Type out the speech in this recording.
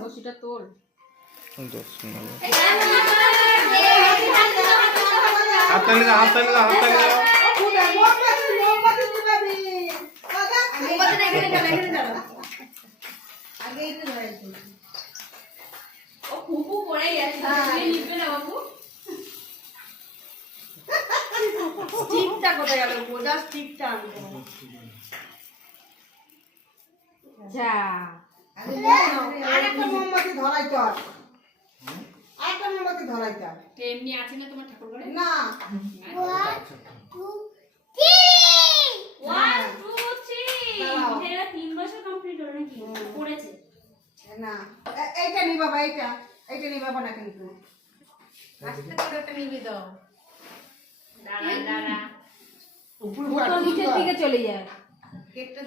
বসিটা তোল। স্টিকটা কোথায় গেল? বোঝা স্টিকটা আনবো। যা আরেকটা মোমবাতি ধরাই তো। আরেকটা মোমবাতি ধরাই তো। এমনি আছে না তোমার ঠাকুর ঘরে? না। 1 2 3 1 2 3 এটা 3 বছর কমপ্লিট হলো নাকি? পড়েছে না। এইটা নি বাবা, এইটা নি বাবা না কিন্তু। আস্তে করে একটা নিবি দাও। দাঁড়া দাঁড়া উপর নিচের দিকে চলে যায়। কেকটা